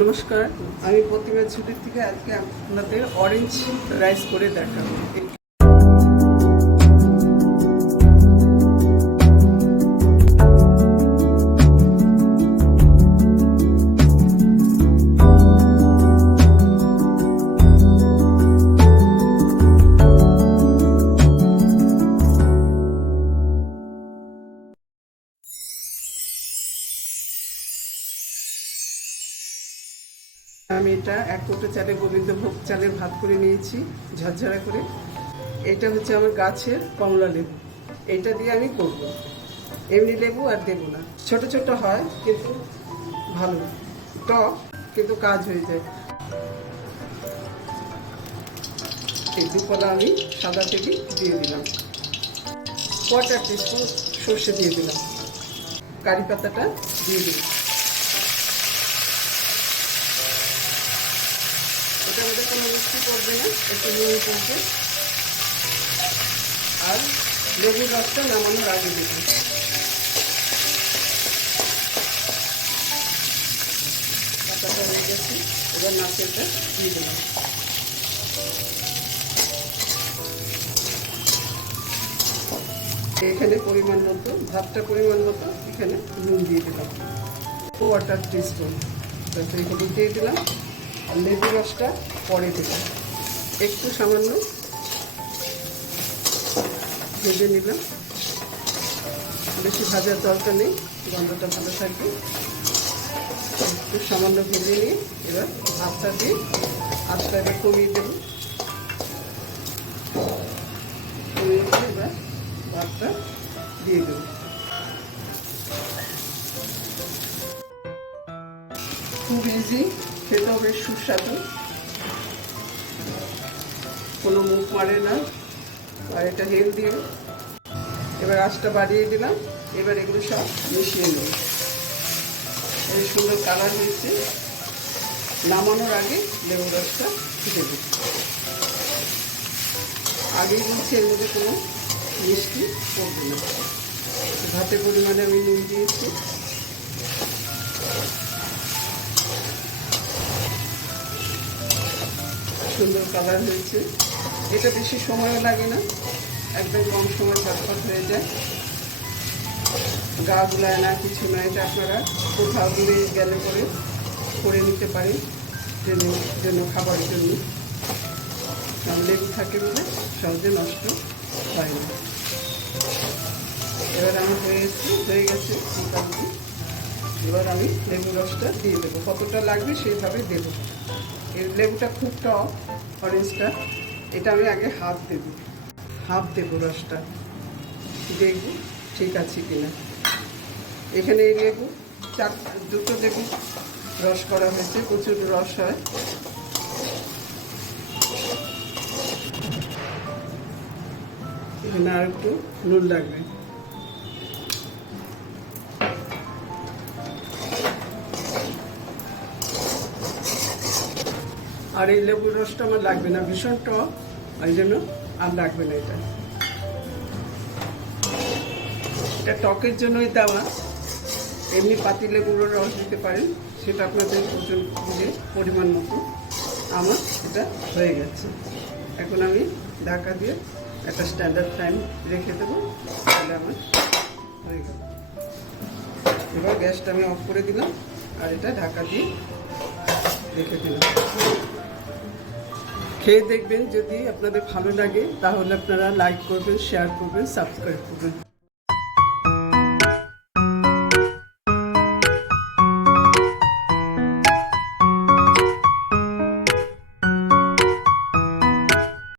নমস্কার, আমি প্রতিমা ছুটির থেকে আজকে আপনাদের অরেঞ্জ রাইস করে দেখাবো। আমি এটা 1 কোটো চালে গোবিন্দভোগ চালের ভাত করে নিয়েছি ঝরঝরা করে। এটা হচ্ছে আমার গাছের কমলা লেবু, এটা দিয়ে আমি করব। এমনি লেবু আর দেবো না, ছোট ছোট হয় কিন্তু ভালো, টক কিন্তু কাজ হয়ে যায়। এই 2 কলা আমি সাদা তেলি দিয়ে দিলাম, 1/4 টিস্পুন সর্ষে দিয়ে দিলাম, কারি পাতাটা দিয়ে দিলাম। এটার মধ্যে কোনো মিষ্টি পড়বে না, একটু নুন পড়বে। আর লেবুর রসটা নামানোর আগে দেবো। পাতাটা হয়ে গেছে, এবার নারকেলটা দিয়ে দেবো। এখানে পরিমাণ মতো, ভাতটা পরিমাণ মতো এখানে নুন দিয়ে দিলাম, 1/4 টিস্পুন। এখানে দিয়ে দিলাম। আর লেবু রসটা পরে দিলাম, একটু সামান্য ভেজে নিলাম। বেশি ভাজার দরকার নেই, গন্ধটা ভালো থাকবে। একটু সামান্য ভেজে নিয়ে এবার ভাতটা দিয়ে আঁচটা এবার কমিয়ে দেব। কমিয়ে দিয়ে এবার ভাতটা দিয়ে দেব। খুব ইজি, খেতেও বেশ সুস্বাদু, কোনো মুখ মারে না, আর এটা হেলদি। এবার আঁচটা বাড়িয়ে দিলাম। এবার এগুলো সব মিশিয়ে নেব। এই সুন্দর কালার হয়েছে। নামানোর আগে লেবু রসটা দেব। আগেই বলছি এর মধ্যে কোনো মিষ্টি পড়বে না। ভাতের পরিমাণে আমি নুন দিয়েছি। সুন্দর কালার হয়েছে। এটা বেশি সময়ও লাগে না, একদম কম সময় ঝটপট হয়ে যায়। গা গুলায় না, কিছু না। এটা আপনারা কোথাও দূরে গেলে পরে করে নিতে পারেন জন্য খাবারের জন্য। লেবু থাকে বলে সহজে নষ্ট হয় না। এবার আমি হয়ে গেছে মোটামুটি। এবার আমি লেবু রসটা দিয়ে দেবো, কতটা লাগবে সেইভাবে দেবো। এই লেবুটা খুব টক, অরেঞ্জটা। এটা আমি আগে হাফ দেবো রসটা, দেখব ঠিক আছে কিনা। এখানে এই লেবু 2টো লেবু রস করা হয়েছে, প্রচুর রস হয়। এখানে আর একটু নুন লাগবে। আর এই লেবুর রসটা আমার লাগবে না, ভীষণ টক, ওই জন্য আর লাগবে না। এটা টকের জন্যই দেওয়া। এমনি পাতি লেবুর রস দিতে পারেন, সেটা আপনাদের ওজন বুঝে পরিমাণ মতো। আমার এটা হয়ে গেছে। এখন আমি ঢাকা দিয়ে একটা স্ট্যান্ডার্ড টাইম রেখে দেবো, তাহলে আমার হয়ে গেল। এবার গ্যাসটা আমি অফ করে দিলাম, আর এটা ঢাকা দিয়ে রেখে দিলাম। খেয়ে দেখবেন, যদি আপনাদের ভালো লাগে তাহলে আপনারা লাইক করবেন, শেয়ার করবেন, সাবস্ক্রাইব করবেন।